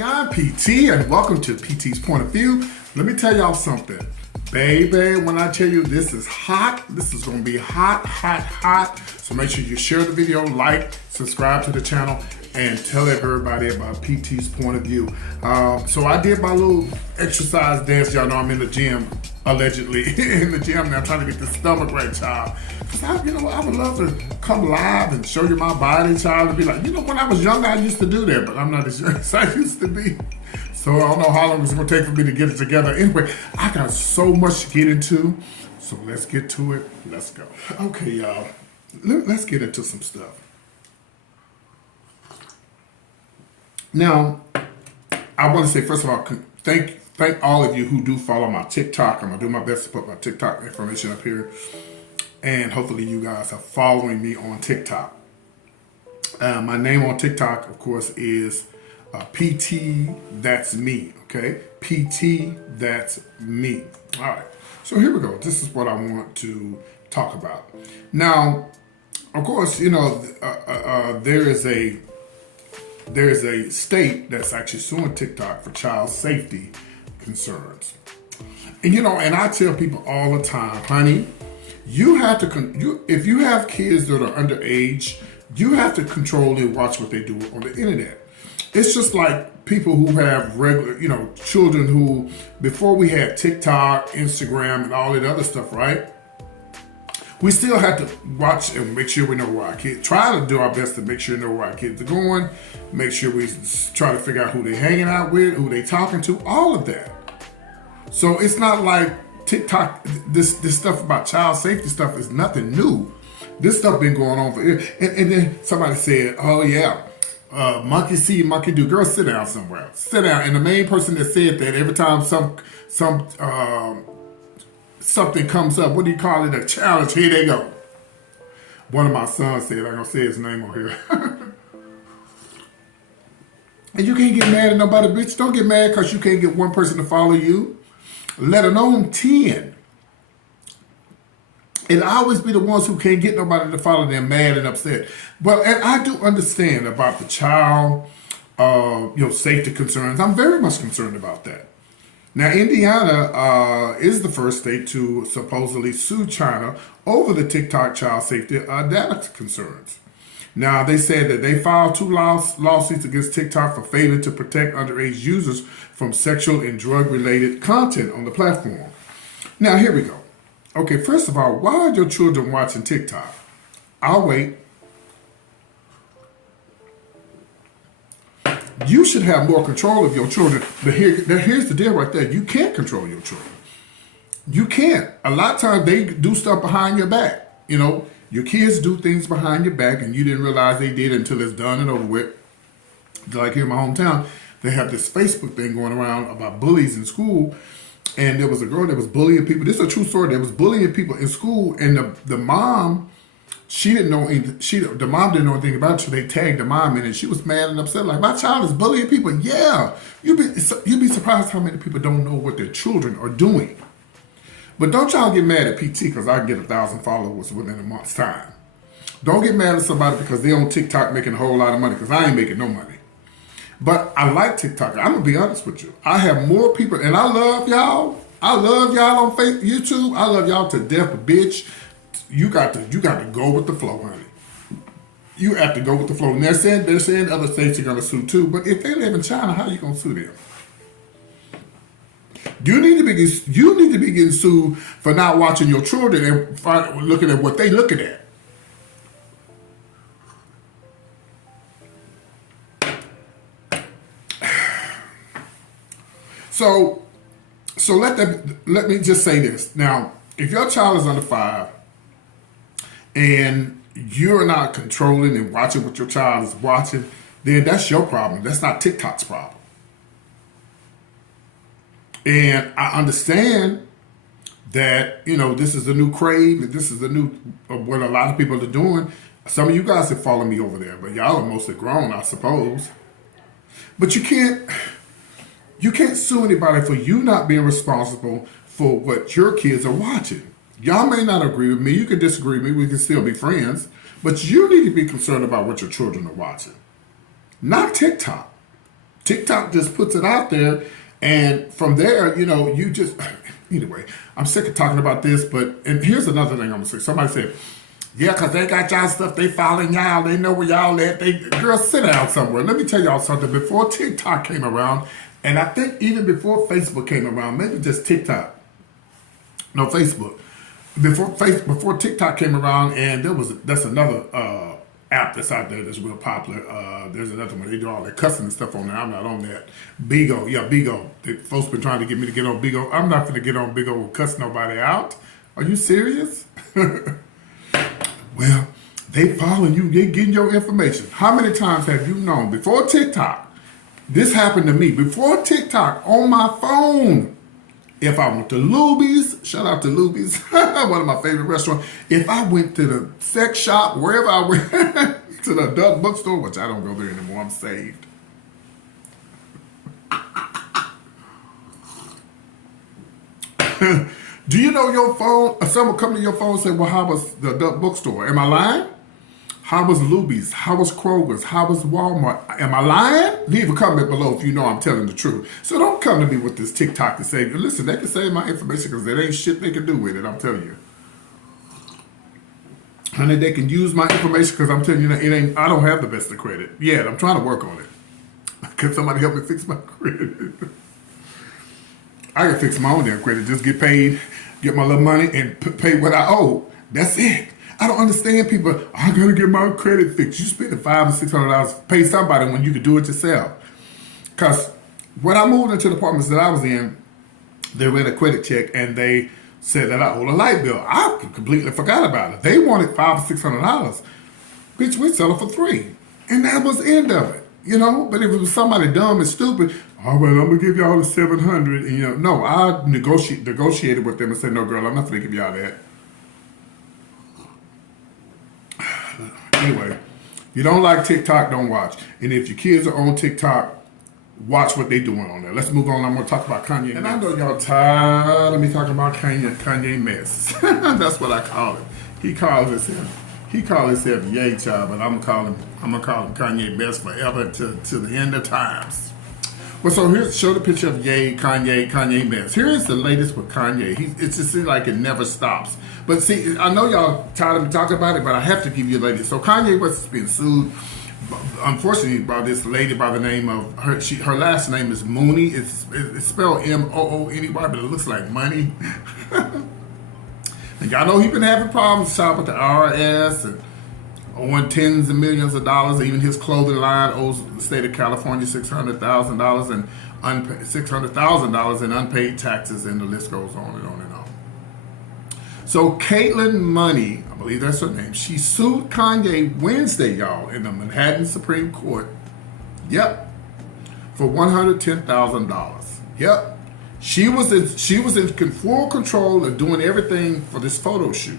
Everybody, I'm PT and welcome to PT's Point of View. Let me tell y'all something. Baby, when I tell you this is hot, this is going to be hot, hot, hot. So make sure you share the video, like, subscribe to the channel, and tell everybody about PT's Point of View. So I did my little exercise dance. Y'all know I'm in the gym, allegedly, in the gym. Now I'm trying to get the stomach right, child. Because I would love to come live and show you my body, child, and be like, when I was younger, I used to do that, but I'm not as young as I used to be. So I don't know how long it's going to take for me to get it together. Anyway, I got so much to get into, so let's get to it. Let's go. Okay, y'all, let's get into some stuff. Now, I want to say, first of all, thank all of you who do follow my TikTok. I'm going to do my best to put my TikTok information up here. And hopefully you guys are following me on TikTok. My name on TikTok, of course, is PT That's Me, okay? PT That's Me. All right, so here we go. This is what I want to talk about. Now, of course, there is a state that's actually suing TikTok for child safety concerns. And and I tell people all the time, honey, you have to, if you have kids that are underage, you have to control and watch what they do on the internet. It's just like people who have regular, children who, before we had TikTok, Instagram, and all that other stuff, right? We still have to watch and make sure we know where our kids, try to do our best to make sure we know where our kids are going, make sure we try to figure out who they're hanging out with, who they're talking to, all of that. So it's not like TikTok, this stuff about child safety stuff is nothing new. This stuff been going on for years. And then somebody said, oh yeah, monkey see, monkey do. Girl, sit down somewhere. Sit down. And the main person that said that, every time something comes up, what do you call it, a challenge, here they go. One of my sons said, I'm going to say his name on here. And you can't get mad at nobody, bitch. Don't get mad because you can't get one person to follow you, let alone 10. It'll always be the ones who can't get nobody to follow them mad and upset. Well, and I do understand about the child, safety concerns. I'm very much concerned about that. Now, Indiana is the first state to supposedly sue China over the TikTok child safety data concerns. Now, they said that they filed 2 lawsuits against TikTok for failing to protect underage users from sexual and drug-related content on the platform. Now, here we go. Okay, first of all, why are your children watching TikTok? I'll wait. You should have more control of your children. But here's the deal right there. You can't control your children. You can't. A lot of times they do stuff behind your back. Your kids do things behind your back and you didn't realize they did until it's done and over with. Like here in my hometown, they have this Facebook thing going around about bullies in school. And there was a girl that was bullying people. This is a true story. That was bullying people in school. And the mom, she didn't know anything. The mom didn't know anything about it. So they tagged the mom in and she was mad and upset. Like, my child is bullying people. Yeah. You'd be surprised how many people don't know what their children are doing. But don't y'all get mad at PT because I get 1,000 followers within a month's time. Don't get mad at somebody because they're on TikTok making a whole lot of money, because I ain't making no money. But I like TikTok. I'm going to be honest with you. I have more people, and I love y'all. I love y'all on YouTube. I love y'all to death, but bitch, you got to go with the flow, honey. You have to go with the flow. And they're saying other states are going to sue too, but if they live in China, how are you going to sue them? You need to be getting sued for not watching your children and looking at what they looking at. So let me just say this. Now, if your child is under 5 and you're not controlling and watching what your child is watching, then that's your problem. That's not TikTok's problem. And I understand that, this is the new crave, and this is the new, what a lot of people are doing. Some of you guys have followed me over there, but y'all are mostly grown, I suppose. But you can't sue anybody for you not being responsible for what your kids are watching. Y'all may not agree with me. You can disagree with me. We can still be friends. But you need to be concerned about what your children are watching. Not TikTok. TikTok just puts it out there, and from there, you just anyway. I'm sick of talking about this, and here's another thing I'm gonna say. Somebody said, "Yeah, cause they got y'all stuff. They following y'all. They know where y'all at. Girl, sit down somewhere." Let me tell y'all something. Before TikTok came around, and I think even before Facebook came around, maybe just TikTok. No, Facebook. Before TikTok came around, and that's another app that's out there that's real popular. There's another one. They do all that cussing and stuff on there. I'm not on that. Bigo. Yeah, Bigo. Folks been trying to get me to get on Bigo. I'm not going to get on Bigo and cuss nobody out. Are you serious? Well, they following you. They getting your information. How many times have you known before TikTok? This happened to me. Before TikTok, on my phone, if I went to Luby's, shout out to Luby's, one of my favorite restaurants. If I went to the sex shop, wherever I went, to the adult bookstore, which I don't go there anymore, I'm saved. Do you know your phone? Someone come to your phone and say, well, how was the adult bookstore? Am I lying? How was Luby's? How was Kroger's? How was Walmart? Am I lying? Leave a comment below if you know I'm telling the truth. So don't come to me with this TikTok and say, listen, they can save my information because there ain't shit they can do with it, I'm telling you. Honey, they can use my information because I'm telling you that I don't have the best of credit. Yeah, I'm trying to work on it. Can somebody help me fix my credit? I can fix my own damn credit. Just get paid, get my little money, and pay what I owe. That's it. I don't understand people. I gotta get my credit fixed. You spending $500 or $600, pay somebody when you could do it yourself. Cause when I moved into the apartments that I was in, they ran a credit check and they said that I owed a light bill. I completely forgot about it. They wanted $500 or $600. Bitch, we sell it for $300, and that was the end of it. But if it was somebody dumb and stupid, all right, I'm gonna give y'all the $700. And no, I negotiated with them and said, no, girl, I'm not gonna give y'all that. Anyway, if you don't like TikTok, don't watch. And if your kids are on TikTok, watch what they doing on there. Let's move on. I'm going to talk about Kanye. And I know y'all tired of me talking about Kanye mess. That's what I call it. He calls himself Ye Child, but I'm gonna call him Kanye mess forever to the end of times. Well, so show the picture of Kanye mess. Here's the latest with Kanye. It just seems like it never stops. But see, I know y'all tired of me talking about it, but I have to give you the latest. So Kanye West has been sued, unfortunately, by this lady by the name of her last name is Mooney. It's spelled Moony, but it looks like money. And y'all know he's been having problems with the IRS and owing tens of millions of dollars. Even his clothing line owes the state of California $600,000 and $600,000 in unpaid taxes, and the list goes on and on and on. So Caitlin Money, I believe that's her name, she sued Kanye Wednesday, y'all, in the Manhattan Supreme Court. Yep, for $110,000. Yep, she was in full control of doing everything for this photo shoot.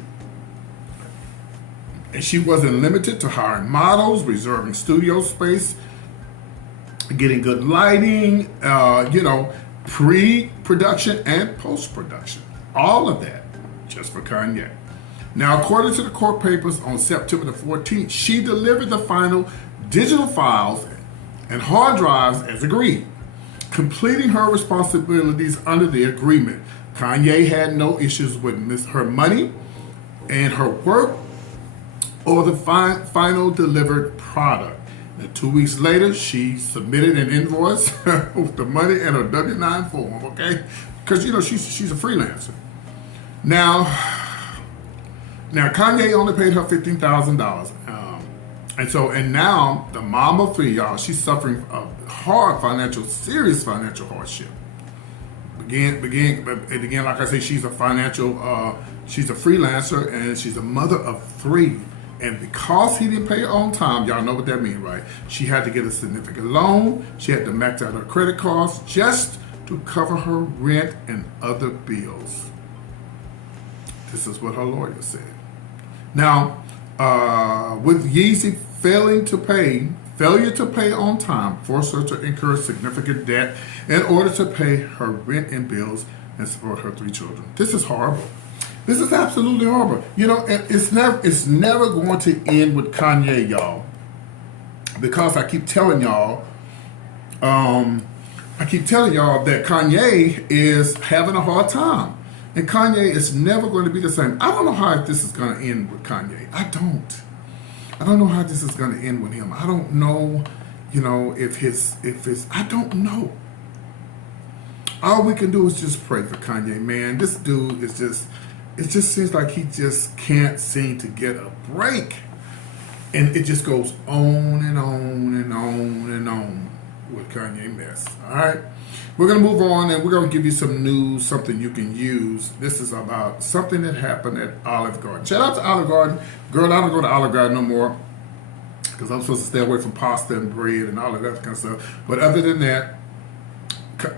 And she wasn't limited to hiring models, reserving studio space, getting good lighting, pre-production and post-production. All of that just for Kanye. Now, according to the court papers, on September the 14th, she delivered the final digital files and hard drives as agreed, completing her responsibilities under the agreement. Kanye had no issues with her money and her work or the final delivered product. And 2 weeks later, she submitted an invoice with the money and her W-9 form, okay? Because, she's a freelancer. Now Kanye only paid her $15,000. And now the mom of three, y'all, she's suffering a serious financial hardship. Again, like I say, she's a freelancer and she's a mother of three. And because he didn't pay her on time, y'all know what that means, right? She had to get a significant loan. She had to max out her credit cards just to cover her rent and other bills. This is what her lawyer said. Now, with Yeezy failure to pay on time forced her to incur significant debt in order to pay her rent and bills and support her three children. This is horrible. This is absolutely horrible. It's never going to end with Kanye, y'all. Because I keep telling y'all, I keep telling y'all that Kanye is having a hard time. And Kanye is never going to be the same. I don't know how this is going to end with Kanye. I don't know how this is going to end with him. I don't know, I don't know. All we can do is just pray for Kanye, man. This dude is it just seems like he just can't seem to get a break. And it just goes on and on and on and on with Kanye mess. All right? We're going to move on, and we're going to give you some news, something you can use. This is about something that happened at Olive Garden. Shout out to Olive Garden. Girl, I don't go to Olive Garden no more because I'm supposed to stay away from pasta and bread and all of that kind of stuff. But other than that,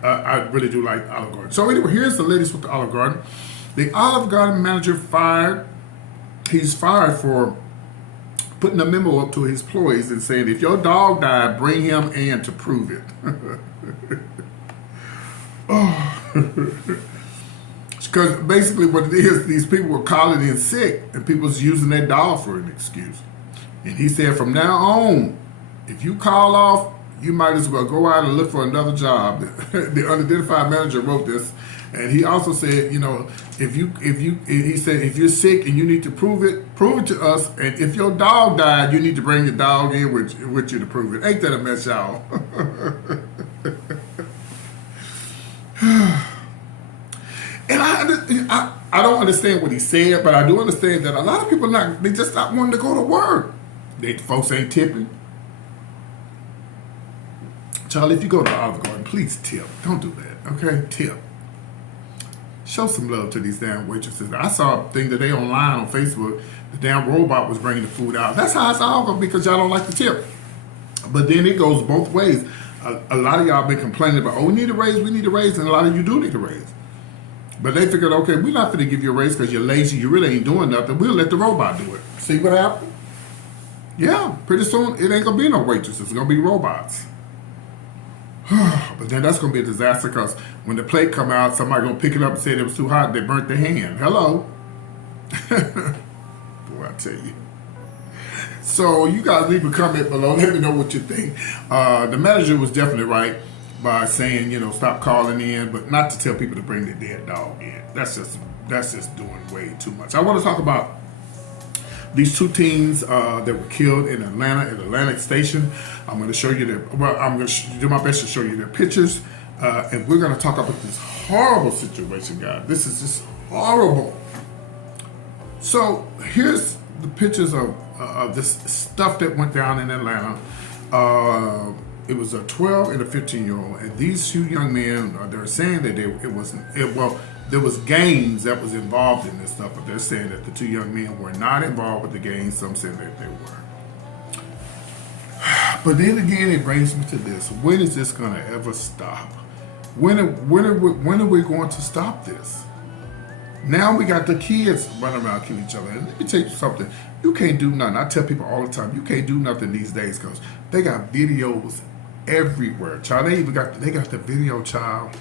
I really do like Olive Garden. So anyway, here's the latest with the Olive Garden. The Olive Garden manager he's fired for putting a memo up to his employees and saying, if your dog died, bring him in to prove it. Because basically what it is, these people were calling in sick and people was using their dog for an excuse. And he said, from now on, if you call off, you might as well go out and look for another job. The unidentified manager wrote this. And he also said, he said, if you're sick and you need to prove it to us. And if your dog died, you need to bring your dog in with you to prove it. Ain't that a mess, y'all? And I don't understand what he said, but I do understand that a lot of people they just not wanting to go to work. Folks ain't tipping. Charlie, if you go to Olive Garden, please tip. Don't do that, okay? Tip. Show some love to these damn waitresses. I saw a thing today online on Facebook. The damn robot was bringing the food out. That's how it's all going because y'all don't like the tip. But then it goes both ways. A lot of y'all been complaining about, we need a raise, and a lot of you do need a raise. But they figured, okay, we're not going to give you a raise because you're lazy, you really ain't doing nothing. We'll let the robot do it. See what happened? Yeah, pretty soon it ain't going to be no waitresses. It's going to be robots. But then that's going to be a disaster because when the plate come out, somebody going to pick it up and say it was too hot, they burnt their hand. Hello. Boy, I tell you. So you guys leave a comment below. Let me know what you think. The manager was definitely right by saying, stop calling in, but not to tell people to bring their dead dog in. That's just doing way too much. I want to talk about these two teens that were killed in Atlanta at Atlantic Station. I'm going to show you I'm going to do my best to show you their pictures. And we're going to talk about this horrible situation, guys. This is just horrible. So here's the pictures of this stuff that went down in Atlanta. It was a 12 and a 15-year-old, and these two young men, they're saying that there was gangs that was involved in this stuff, but they're saying that the two young men were not involved with the gangs. Some saying that they were. But then again, it brings me to this: when is this going to ever stop? When are we going to stop this? Now we got the kids running around killing each other. And let me tell you something: you can't do nothing. I tell people all the time, you can't do nothing these days because they got videos everywhere. Child, they got the video, child,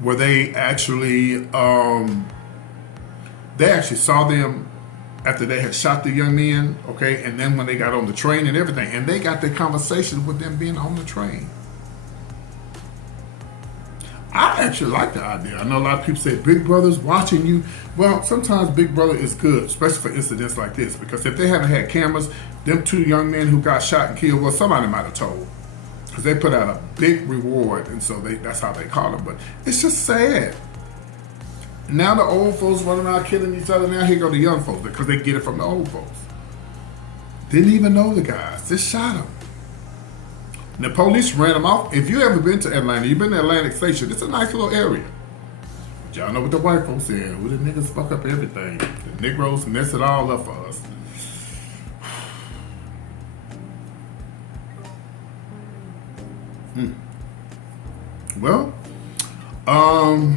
where they actually saw them after they had shot the young men, okay, and then when they got on the train and everything, and they got the conversation with them being on the train. I actually like the idea. I know a lot of people say Big Brother's watching you. Well, sometimes Big Brother is good, especially for incidents like this, because if they haven't had cameras, them two young men who got shot and killed, well, somebody might have told, because they put out a big reward, and so that's how they call it. But it's just sad. Now the old folks running around killing each other. Now here go the young folks because they get it from the old folks. Didn't even know the guys. Just shot them. And the police ran them off. If you ever been to Atlanta, you've been to Atlantic Station. It's a nice little area. But y'all know what the white folks said. Well, the niggas fuck up everything. The Negroes mess it all up for us. Well, I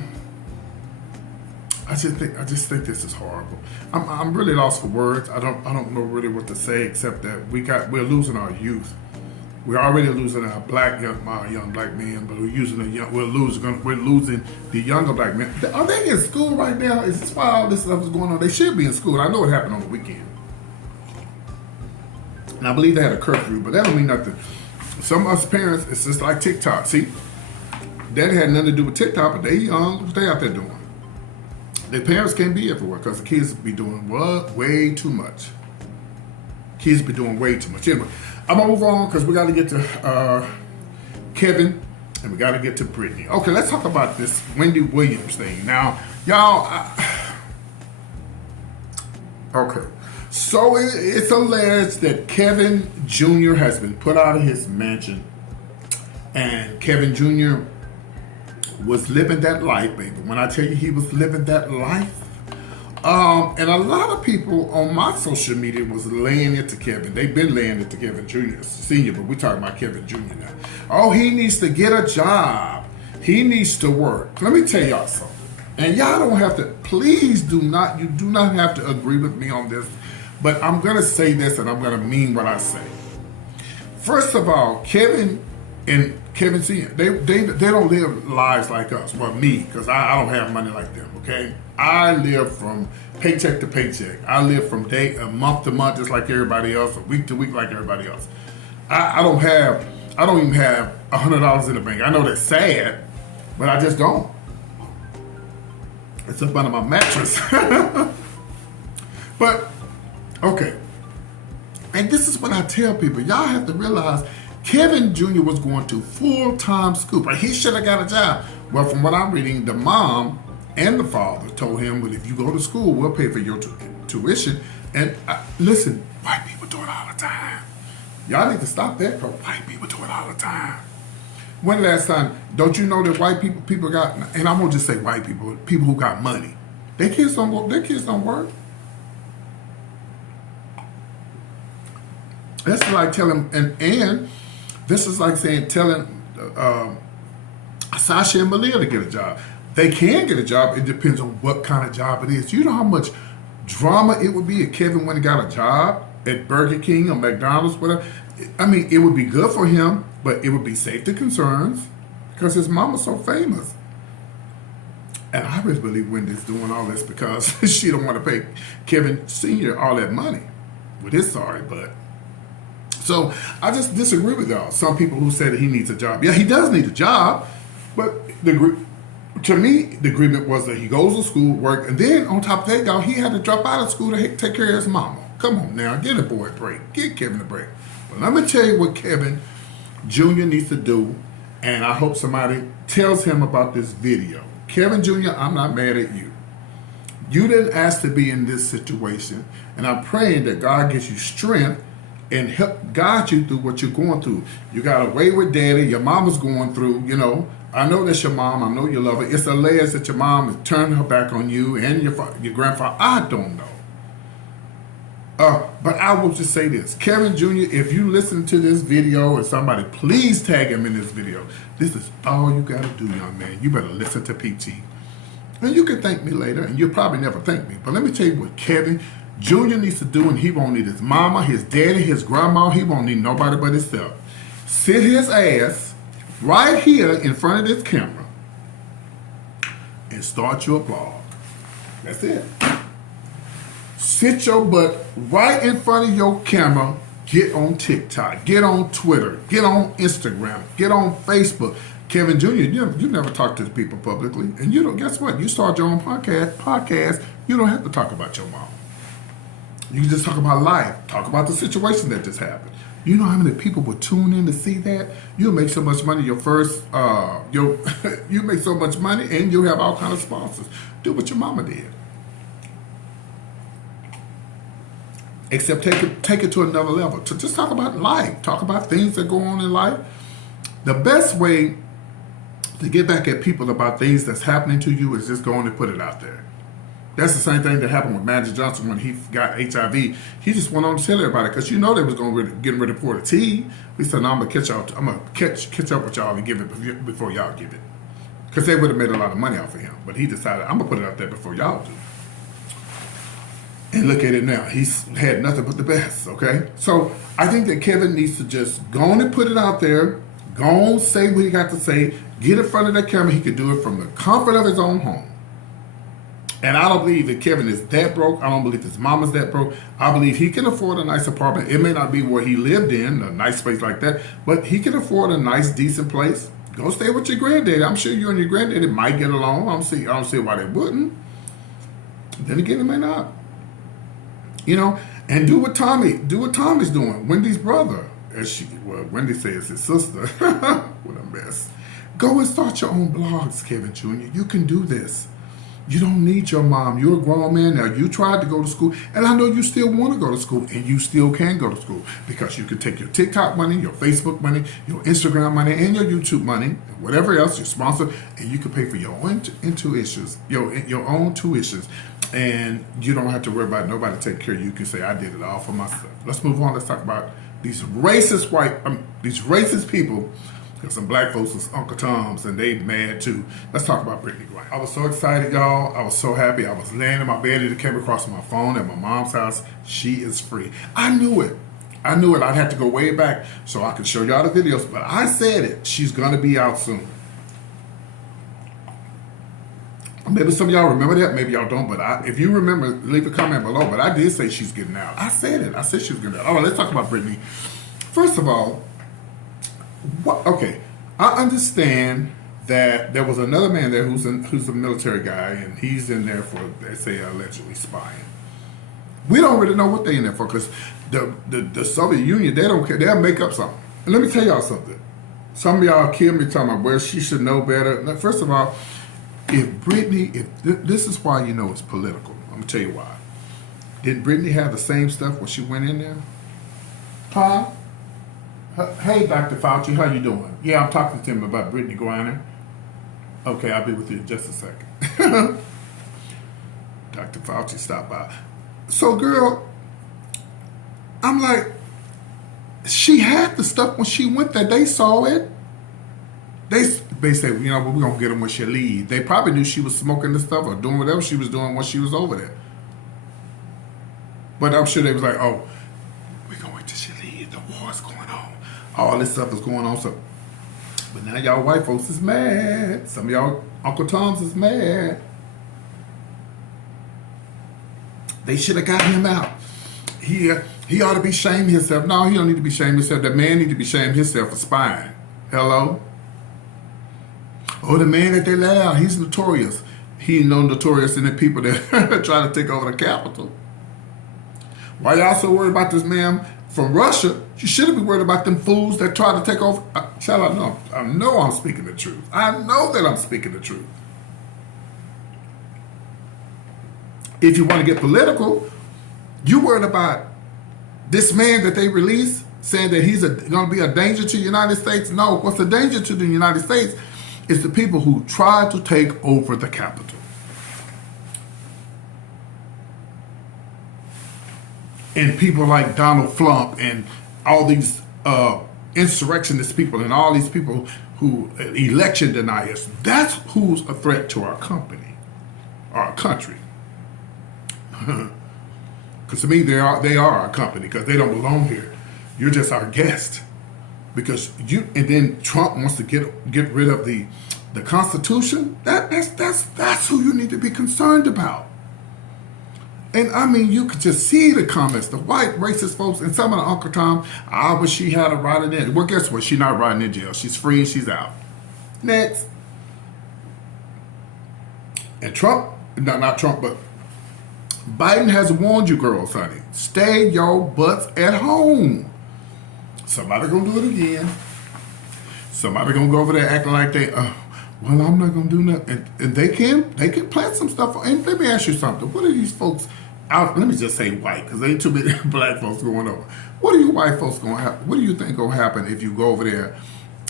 just think this is horrible. I'm really lost for words. I don't know really what to say except that we're losing our youth. We're already losing our young black men, but we're losing the younger black men. Are they in school right now? Is this why all this stuff is going on? They should be in school. I know it happened on the weekend. And I believe they had a curfew, but that don't mean nothing. Some of us parents, it's just like TikTok. See, that had nothing to do with TikTok, but they young, what they out there doing? Their parents can't be everywhere because the kids be doing what? Way too much. Kids be doing way too much. Anyway, I'm gonna move on because we got to get to Kevin and we got to get to Brittney. Okay, let's talk about this Wendywilliams thing. Now, y'all, okay. So it's alleged that Kevin Jr. has been put out of his mansion, and Kevin Jr. was living that life, baby. When I tell you he was living that life, and a lot of people on my social media was laying it to Kevin. They've been laying it to Kevin Jr. Senior, but we're talking about Kevin Jr. now. Oh, he needs to get a job. He needs to work. Let me tell y'all something. And y'all don't have to, please you do not have to agree with me on this. But I'm going to say this and I'm going to mean what I say. First of all, Kevin and Kevin Senior, they don't live lives like us. Well, me, because I don't have money like them, okay? I live from paycheck to paycheck. I live from month to month just like everybody else, or week to week like everybody else. I don't even have $100 in the bank. I know that's sad, but I just don't. It's up under my mattress. But, okay. And this is what I tell people. Y'all have to realize Kevin Jr. was going to full-time school, but he should have got a job. Well, from what I'm reading, the mom and the father told him, well, if you go to school, we'll pay for your tuition. And listen, white people do it all the time. Y'all need to stop that because white people do it all the time. When last time, don't you know that white people got, and I'm going to just say white people who got money, their kids don't work. That's like telling, and this is like telling Sasha and Malia to get a job. They can get a job. It depends on what kind of job it is. You know how much drama it would be if Kevin went and got a job at Burger King or McDonald's, whatever. I mean, it would be good for him, but it would be safety concerns because his mama's so famous. And I really believe Wendy's doing all this because she don't want to pay Kevin Sr. all that money with his sorry butt. So I just disagree with y'all. Some people who say that he needs a job. Yeah, he does need a job, but to me, the agreement was that he goes to school, work, and then on top of that, y'all, he had to drop out of school to take care of his mama. Come on now, get a boy a break. Get Kevin a break. But let me tell you what Kevin Jr. needs to do, and I hope somebody tells him about this video. Kevin Jr., I'm not mad at you. You didn't ask to be in this situation, and I'm praying that God gives you strength and help guide you through what you're going through. You got a wayward daddy, your mama's going through, you know. I know that's your mom, I know you love her. It's alleged that your mom has turned her back on you and your grandfather. I don't know. But I will just say this. Kevin Jr., if you listen to this video or somebody, please tag him in this video. This is all you got to do, young man. You better listen to PT. And you can thank me later, and you'll probably never thank me. But let me tell you what Kevin Jr. needs to do, and he won't need his mama, his daddy, his grandma. He won't need nobody but himself. Sit his ass right here in front of this camera and start your blog. That's it. Sit your butt right in front of your camera. Get on TikTok. Get on Twitter. Get on Instagram. Get on Facebook. Kevin Jr., you never talk to people publicly. And you don't, guess what? You start your own podcast, you don't have to talk about your mom. You can just talk about life. Talk about the situation that just happened. You know how many people would tune in to see that? You'll make so much money you make so much money and you'll have all kinds of sponsors. Do what your mama did. Except take it to another level. To just talk about life. Talk about things that go on in life. The best way to get back at people about things that's happening to you is just going and put it out there. That's the same thing that happened with Magic Johnson when he got HIV. He just went on to tell everybody because you know they was going to get ready to pour the tea. He said, "No, I'm gonna catch y'all. I'm gonna catch up with y'all and give it before y'all give it," because they would have made a lot of money off of him. But he decided, "I'm gonna put it out there before y'all do." And look at it now. He's had nothing but the best. Okay, so I think that Kevin needs to just go on and put it out there. Go on, say what he got to say. Get in front of that camera. He could do it from the comfort of his own home. And I don't believe that Kevin is that broke. I don't believe his mama's that broke. I believe he can afford a nice apartment. It may not be where he lived in, a nice place like that, but he can afford a nice, decent place. Go stay with your granddaddy. I'm sure you and your granddaddy might get along. I don't see why they wouldn't. Then again, it may not. You know, and do what Tommy's doing. Wendy's brother, Wendy says his sister. What a mess. Go and start your own blogs, Kevin Jr. You can do this. You don't need your mom. You're a grown man now. You tried to go to school, and I know you still want to go to school, and you still can go to school because you can take your TikTok money, your Facebook money, your Instagram money, and your YouTube money, and whatever else you sponsor, and you can pay for your own tuitions, your own tuitions, and you don't have to worry about nobody taking care of you. You can say, I did it all for myself. Let's move on. Let's talk about these racist people. Because some black folks was Uncle Tom's and they mad too. Let's talk about Brittney Griner. I was so excited, y'all. I was so happy. I was laying in my bed and it came across my phone at my mom's house. She is free. I knew it. I'd have to go way back so I could show y'all the videos. But I said it. She's going to be out soon. Maybe some of y'all remember that. Maybe y'all don't. But if you remember, leave a comment below. But I did say she's getting out. I said it. I said she was getting out. All right, let's talk about Brittney. First of all, okay, I understand that there was another man there who's a military guy, and he's in there for, they say, allegedly spying. We don't really know what they're in there for, because the Soviet Union, they don't care. They'll make up something. And let me tell y'all something. Some of y'all kill me talking about where she should know better. Now, first of all, this is why you know it's political. I'm going to tell you why. Didn't Brittney have the same stuff when she went in there? Huh? Hey, Dr. Fauci, how you doing? Yeah, I'm talking to him about Brittney Griner. Okay, I'll be with you in just a second. Dr. Fauci stopped by. So, girl, I'm like, she had the stuff when she went there. They saw it. They said, you know, we're going to get them when she leaves. They probably knew she was smoking the stuff or doing whatever she was doing when she was over there. But I'm sure they was like, oh, we're going to wait till she leaves. The war's going on. All this stuff is going on. So, but now y'all white folks is mad. Some of y'all Uncle Tom's is mad. They should have got him out. He ought to be shaming himself. No, he don't need to be shaming himself. That man need to be shaming himself for spying. Hello? Oh, the man that they let out, he's notorious. He ain't no notorious in the people that try to take over the Capitol. Why y'all so worried about this man from Russia? You shouldn't be worried about them fools that try to take over. I know I'm speaking the truth. I know that I'm speaking the truth. If you want to get political, you worried about this man that they released saying that he's going to be a danger to the United States? No, what's a danger to the United States is the people who try to take over the Capitol. And people like Donald Flump and all these insurrectionist people and all these people who election deniers, that's who's a threat to our company, our country. Because to me, they are our company because they don't belong here. You're just our guest. Because and then Trump wants to get rid of the Constitution. That's who you need to be concerned about. And I mean, you could just see the comments, the white racist folks, and some of the Uncle Tom. I wish she had a rotting in. Well, guess what? She's not rotting in jail. She's free and she's out. Next. And Trump, not Trump, but Biden has warned you, girls, honey. Stay your butts at home. Somebody gonna do it again. Somebody gonna go over there acting like they, well, I'm not gonna do nothing. And they can plant some stuff. And let me ask you something. What are these folks out? Let me just say white, because there ain't too many black folks going over. What are you white folks gonna happen? What do you think gonna happen if you go over there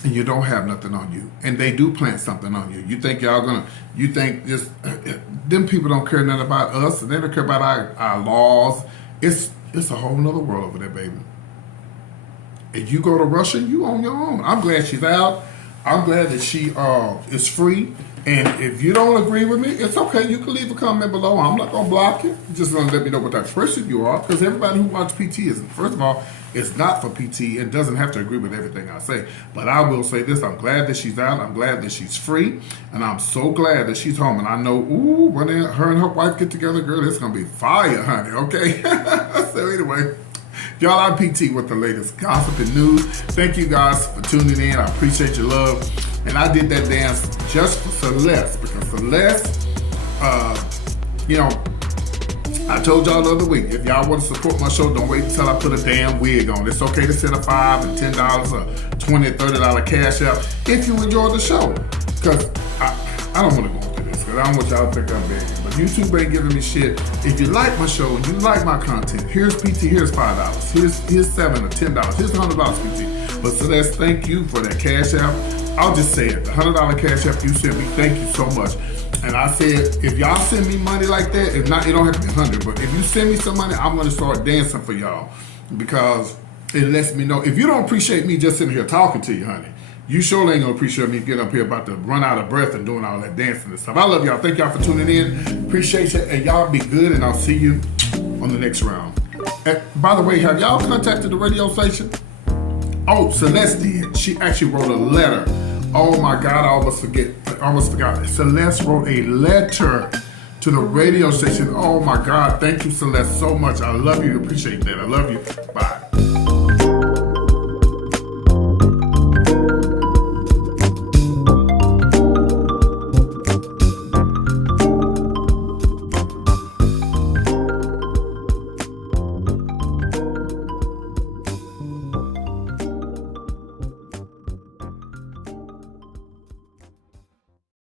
and you don't have nothing on you, and they do plant something on you? You think you think just them people don't care nothing about us, and they don't care about our laws. It's a whole nother world over there, baby. If you go to Russia, you on your own. I'm glad she's out. I'm glad that she is free. And if you don't agree with me, it's okay. You can leave a comment below. I'm not going to block you. Just going to let me know what type of person you are. Because everybody who watches PT is, first of all, it's not for PT and doesn't have to agree with everything I say. But I will say this. I'm glad that she's out. I'm glad that she's free. And I'm so glad that she's home. And I know, when her and her wife get together, girl, it's going to be fire, honey. Okay? So anyway, y'all, I'm PT with the latest gossip and news. Thank you guys for tuning in. I appreciate your love. And I did that dance just for Celeste, because Celeste, I told y'all the other week, if y'all want to support my show, don't wait until I put a damn wig on. It's okay to send a $5 and $10 or $20, $30 cash out if you enjoy the show. Because I don't want to go into this, because I don't want y'all to think I'm begging. But YouTube ain't giving me shit. If you like my show and you like my content, here's PT, here's $5. Here's $7 or $10. Here's $100 PT. But Celeste, thank you for that cash out. I'll just say it. The $100 cash app you sent me, thank you so much. And I said, if y'all send me money like that, if not, it don't have to be 100, but if you send me some money, I'm going to start dancing for y'all, because it lets me know. If you don't appreciate me just sitting here talking to you, honey, you surely ain't going to appreciate me getting up here about to run out of breath and doing all that dancing and stuff. I love y'all. Thank y'all for tuning in. Appreciate you. And y'all be good, and I'll see you on the next round. And by the way, have y'all contacted the radio station? Oh, Celeste did. She actually wrote a letter. Oh my God, I almost forgot. Celeste wrote a letter to the radio station. Oh my God, thank you, Celeste, so much. I love you. Appreciate that. I love you. Bye.